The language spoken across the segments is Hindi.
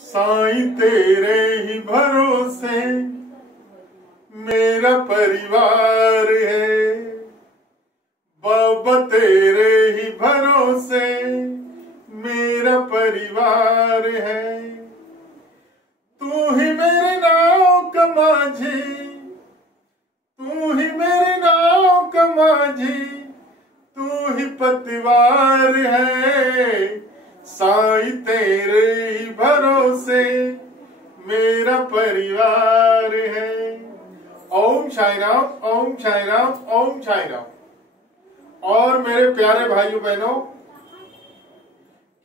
साईं तेरे ही भरोसे मेरा परिवार है, बाबा तेरे ही भरोसे मेरा परिवार है। तू ही मेरे नाव का माझी, तू ही मेरे नाव का माझी, तू ही पतवार है। साईं तेरे ही भरोसे मेरा परिवार है। ओम साई राम, ओम साई राम, ओम साई राम। और मेरे प्यारे भाइयों बहनों,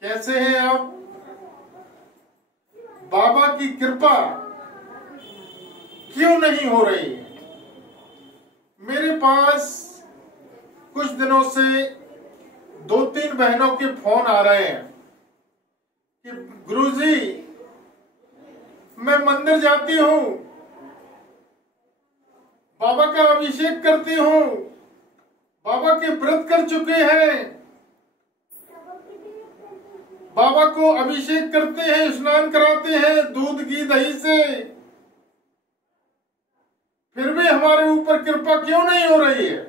कैसे हैं आप? बाबा की कृपा क्यों नहीं हो रही है? मेरे पास कुछ दिनों से 2-3 बहनों के फोन आ रहे हैं कि गुरुजी, मैं मंदिर जाती हूँ, बाबा का अभिषेक करती हूँ, बाबा के व्रत कर चुके हैं, बाबा को अभिषेक करते हैं, स्नान कराते हैं दूध घी दही से, फिर भी हमारे ऊपर कृपा क्यों नहीं हो रही है?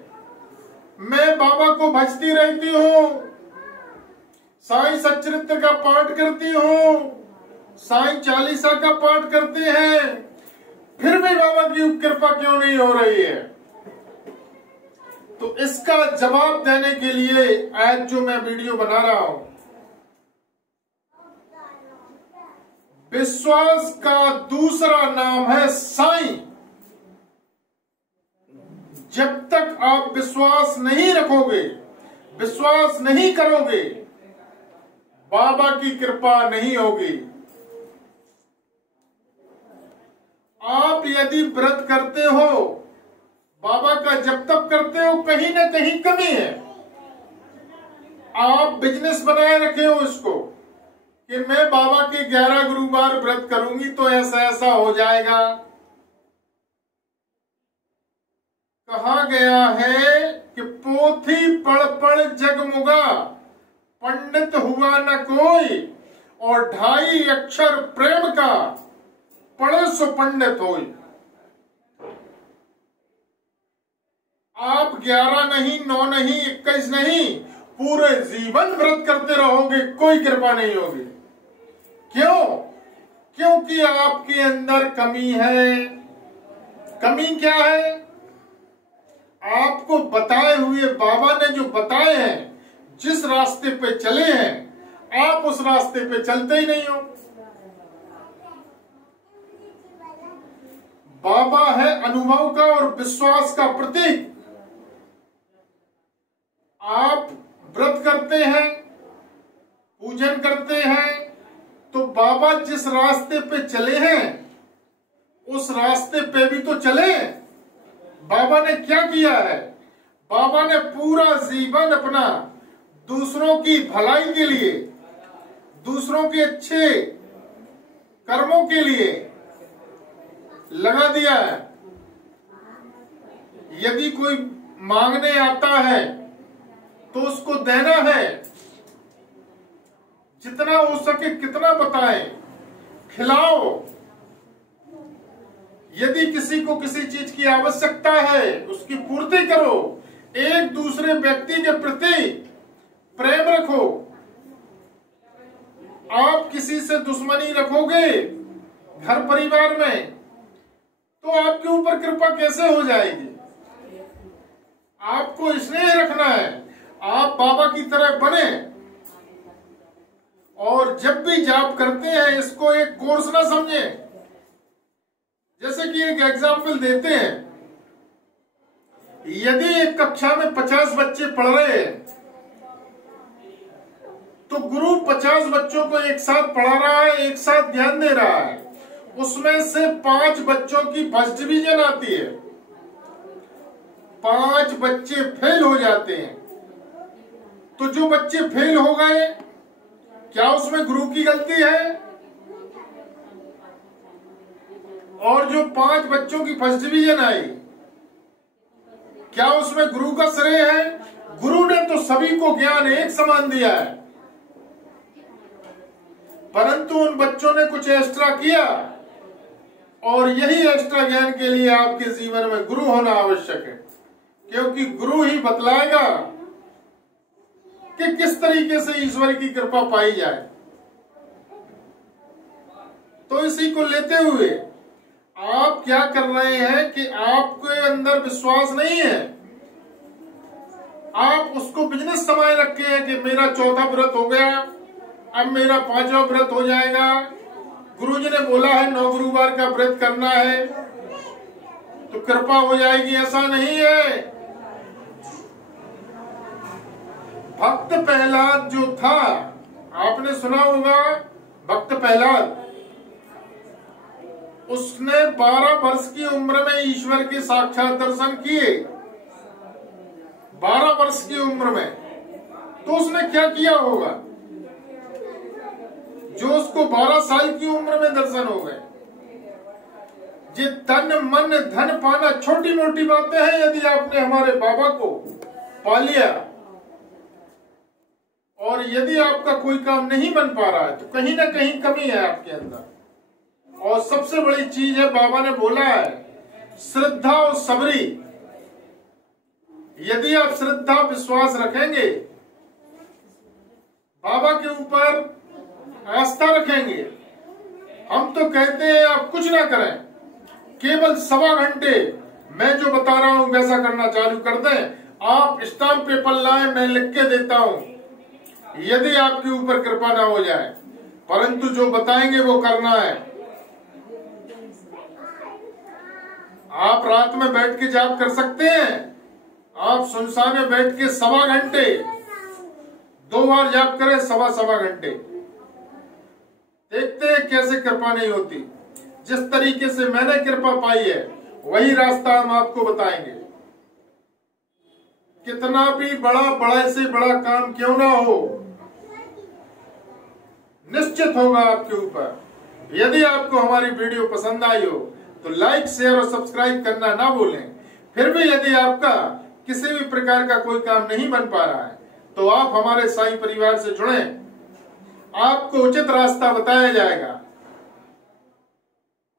मैं बाबा को भजती रहती हूँ, साईं सच्चरित्र का पाठ करती हूँ, साईं चालीसा का पाठ करते हैं, फिर भी बाबा की कृपा क्यों नहीं हो रही है? तो इसका जवाब देने के लिए आज जो मैं वीडियो बना रहा हूं, विश्वास का दूसरा नाम है साईं। जब तक आप विश्वास नहीं रखोगे, विश्वास नहीं करोगे, बाबा की कृपा नहीं होगी। आप यदि व्रत करते हो, बाबा का जब तक करते हो, कहीं ना कहीं कमी है। आप बिजनेस बनाए रखे हो इसको कि मैं बाबा के 11 गुरुवार व्रत करूंगी तो ऐसा ऐसा हो जाएगा। कहा गया है कि पोथी पढ़ पढ़ जगमुगा, पंडित हुआ न कोई, और 2.5 अक्षर प्रेम का पढ़े सो पंडित होई। आप 11 नहीं, 9 नहीं, 21 नहीं, पूरे जीवन व्रत करते रहोगे, कोई कृपा नहीं होगी। क्यों? क्योंकि आपके अंदर कमी है। कमी क्या है? आपको बताए हुए, बाबा ने जो बताए हैं, जिस रास्ते पे चले हैं, आप उस रास्ते पे चलते ही नहीं हो। बाबा है अनुभव का और विश्वास का प्रतीक। आप व्रत करते हैं, पूजन करते हैं, तो बाबा जिस रास्ते पे चले हैं, उस रास्ते पे भी तो चले। बाबा ने क्या किया है? बाबा ने पूरा जीवन अपना दूसरों की भलाई के लिए, दूसरों के अच्छे कर्मों के लिए लगा दिया है। यदि कोई मांगने आता है तो उसको देना है, जितना हो सके कितना बताएं, खिलाओ। यदि किसी को किसी चीज की आवश्यकता है, उसकी पूर्ति करो। एक दूसरे व्यक्ति के प्रति प्रेम रखो। आप किसी से दुश्मनी रखोगे घर परिवार में, तो आपके ऊपर कृपा कैसे हो जाएगी? आपको स्नेह रखना है, आप बाबा की तरह बने। और जब भी जाप करते हैं, इसको एक कोर्स ना समझे। जैसे कि एक एग्जाम्पल देते हैं, यदि एक कक्षा में 50 बच्चे पढ़ रहे हैं, तो गुरु 50 बच्चों को एक साथ पढ़ा रहा है, एक साथ ध्यान दे रहा है। उसमें से 5 बच्चों की फर्स्ट डिवीजन आती है, 5 बच्चे फेल हो जाते हैं। तो जो बच्चे फेल हो गए, क्या उसमें गुरु की गलती है? और जो 5 बच्चों की फर्स्ट डिवीजन आई, क्या उसमें गुरु का श्रेय है? गुरु ने तो सभी को ज्ञान एक समान दिया है। परंतु उन बच्चों ने कुछ एक्स्ट्रा किया, और यही एक्स्ट्रा ज्ञान के लिए आपके जीवन में गुरु होना आवश्यक है, क्योंकि गुरु ही बतलाएगा कि किस तरीके से ईश्वर की कृपा पाई जाए। तो इसी को लेते हुए आप क्या कर रहे हैं कि आपके अंदर विश्वास नहीं है, आप उसको बिजनेस समझ रखे हैं कि मेरा चौथा व्रत हो गया, अब मेरा 5वां व्रत हो जाएगा, गुरुजी ने बोला है 9 गुरुवार का व्रत करना है तो कृपा हो जाएगी। ऐसा नहीं है। भक्त प्रहलाद जो था, आपने सुना होगा, भक्त प्रहलाद, उसने 12 वर्ष की उम्र में ईश्वर के साक्षात दर्शन किए। 12 वर्ष की उम्र में। तो उसने क्या किया होगा जो उसको 12 साल की उम्र में दर्शन हो गए। ये तन मन धन पाना छोटी मोटी बातें हैं यदि आपने हमारे बाबा को पा लिया, और यदि आपका कोई काम नहीं बन पा रहा है तो कहीं ना कहीं कमी है आपके अंदर। और सबसे बड़ी चीज है, बाबा ने बोला है, श्रद्धा और सबरी। यदि आप श्रद्धा विश्वास रखेंगे, बाबा के ऊपर आस्था रखेंगे, हम तो कहते हैं आप कुछ ना करें, केवल 1.25 घंटे मैं जो बता रहा हूं वैसा करना चालू कर दें। आप स्टाम्प पेपर लाएं, मैं लिख के देता हूं, यदि आपके ऊपर कृपा ना हो जाए, परंतु जो बताएंगे वो करना है। आप रात में बैठ के जाप कर सकते हैं, आप सुनसान में बैठ के 1.25 घंटे 2 बार जाप करें, 1.25 घंटे, देखते हैं कैसे कृपा नहीं होती। जिस तरीके से मैंने कृपा पाई है वही रास्ता हम आपको बताएंगे। कितना भी बड़े से बड़ा काम क्यों ना हो, निश्चित होगा आपके ऊपर। यदि आपको हमारी वीडियो पसंद आई हो तो लाइक शेयर और सब्सक्राइब करना ना भूलें। फिर भी यदि आपका किसी भी प्रकार का कोई काम नहीं बन पा रहा है तो आप हमारे साईं परिवार से जुड़ें, आपको उचित रास्ता बताया जाएगा।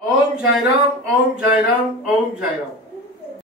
ओम साई राम, ओम साई राम, ओम साई राम।